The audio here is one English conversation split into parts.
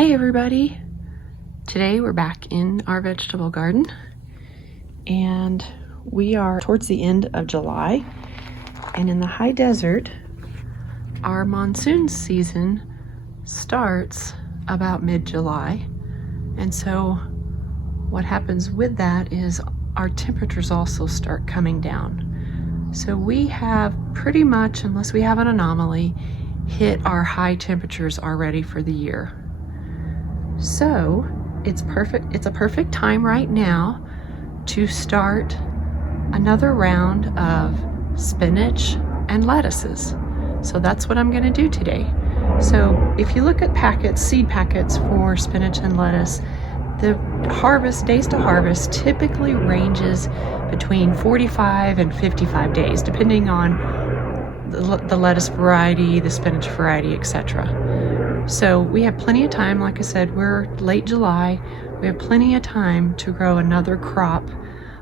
Hi everybody! Today we're back in our vegetable garden and we are towards the end of July, and in the high desert our monsoon season starts about mid-July, and so what happens with that is our temperatures also start coming down. So we have pretty much, unless we have an anomaly, hit our high temperatures already for the year. So it's a perfect time right now to start another round of spinach and lettuces. So that's what I'm going to do today. So if you look at seed packets for spinach and lettuce, the days to harvest typically ranges between 45 and 55 days, depending on the lettuce variety, the spinach variety, etc. So we have plenty of time. Like I said, we're late July. We have plenty of time to grow another crop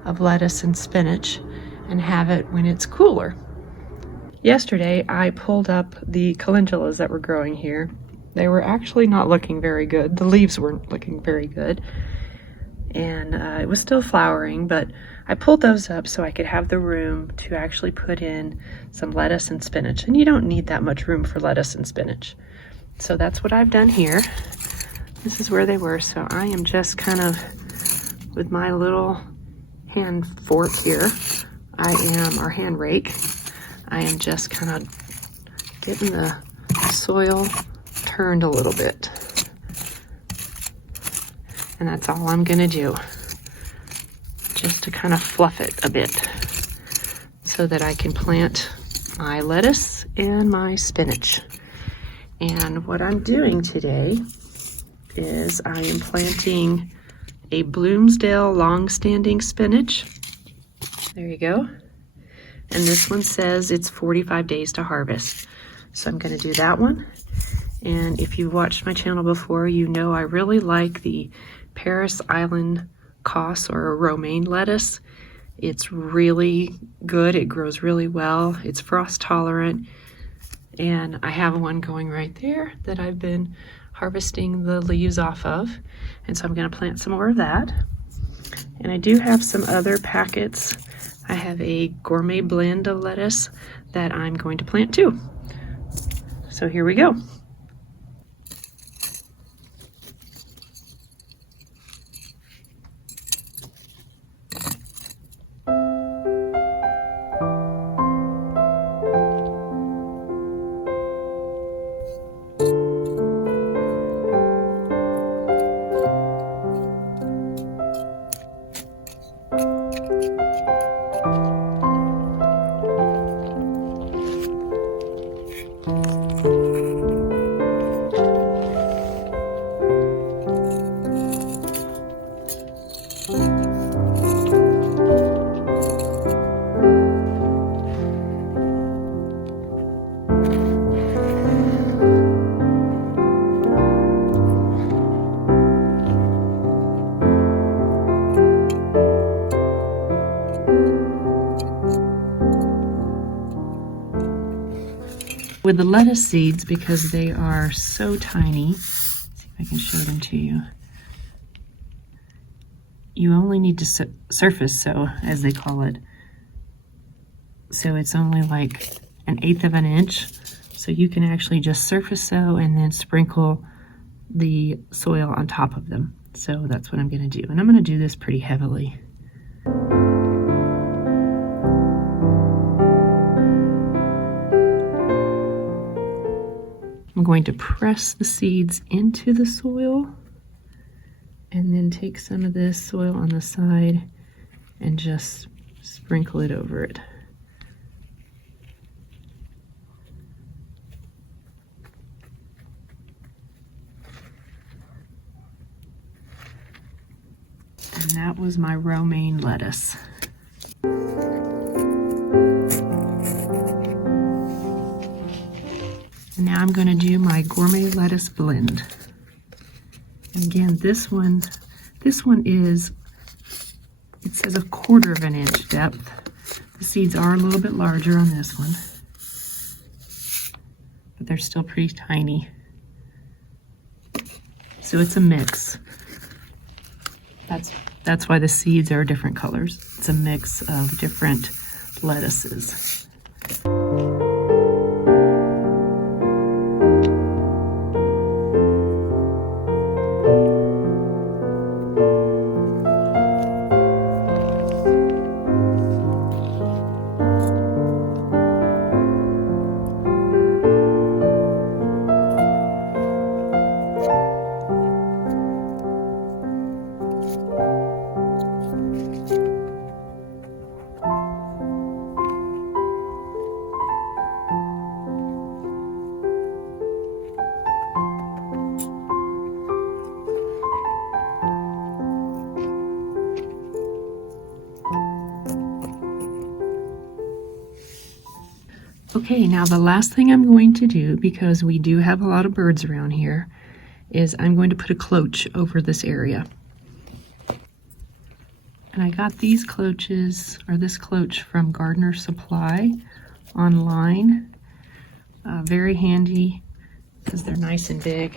of lettuce and spinach and have it when it's cooler. Yesterday, I pulled up the calendulas that were growing here. They were actually not looking very good. The leaves weren't looking very good. And it was still flowering, but I pulled those up so I could have the room to actually put in some lettuce and spinach. And you don't need that much room for lettuce and spinach. So that's what I've done here. This is where they were. So I am just kind of, with my little hand fork here, or hand rake, I am just kind of getting the soil turned a little bit. And that's all I'm gonna do, just to kind of fluff it a bit so that I can plant my lettuce and my spinach. And what I'm doing today is I am planting a Bloomsdale long-standing spinach. There you go. And this one says it's 45 days to harvest. So I'm going to do that one. And if you've watched my channel before, you know I really like the Paris Island Cos or romaine lettuce. It's really good. It grows really well. It's frost tolerant. And I have one going right there that I've been harvesting the leaves off of. And so I'm going to plant some more of that. And I do have some other packets. I have a gourmet blend of lettuce that I'm going to plant too. So here we go. With the lettuce seeds, because they are so tiny, let's see if I can show them to you. You only need to surface sow, as they call it. So it's only like 1/8 of an inch. So you can actually just surface sow and then sprinkle the soil on top of them. So that's what I'm going to do. And I'm going to do this pretty heavily. I'm going to press the seeds into the soil and then take some of this soil on the side and just sprinkle it over it. And that was my romaine lettuce. And now I'm going to do my gourmet lettuce blend. And again, this one is, it says 1/4 of an inch depth. The seeds are a little bit larger on this one, but they're still pretty tiny. So it's a mix. That's why the seeds are different colors. It's a mix of different lettuces. Okay, now the last thing I'm going to do, because we do have a lot of birds around here, is I'm going to put a cloche over this area. And I got these cloches, or this cloche, from Gardener Supply online. Very handy because they're nice and big.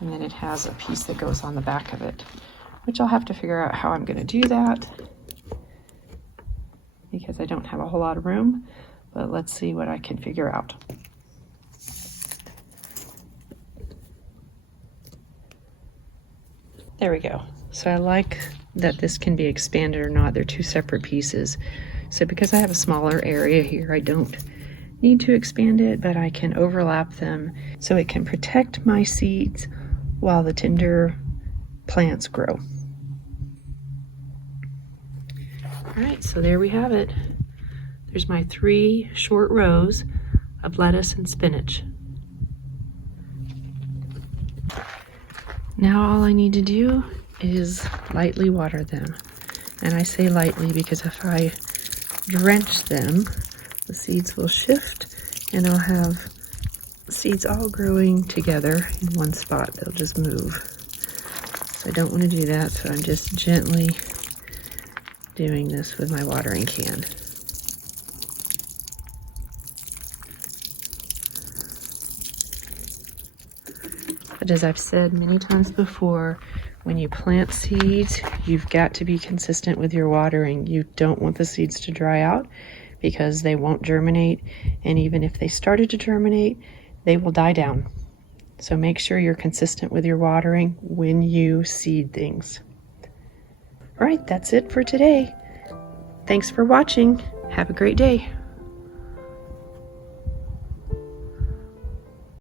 And then it has a piece that goes on the back of it, which I'll have to figure out how I'm going to do that, because I don't have a whole lot of room, but let's see what I can figure out. There we go. So I like that this can be expanded or not. They're two separate pieces. So because I have a smaller area here, I don't need to expand it, but I can overlap them so it can protect my seeds while the tender plants grow. All right, so there we have it. There's my 3 short rows of lettuce and spinach. Now all I need to do is lightly water them. And I say lightly because if I drench them, the seeds will shift and I'll have seeds all growing together in one spot. They'll just move. So I don't want to do that, so I'm just gently doing this with my watering can. But as I've said many times before, when you plant seeds, you've got to be consistent with your watering. You don't want the seeds to dry out because they won't germinate. And even if they started to germinate, they will die down. So make sure you're consistent with your watering when you seed things. All right, that's it for today. Thanks for watching. Have a great day.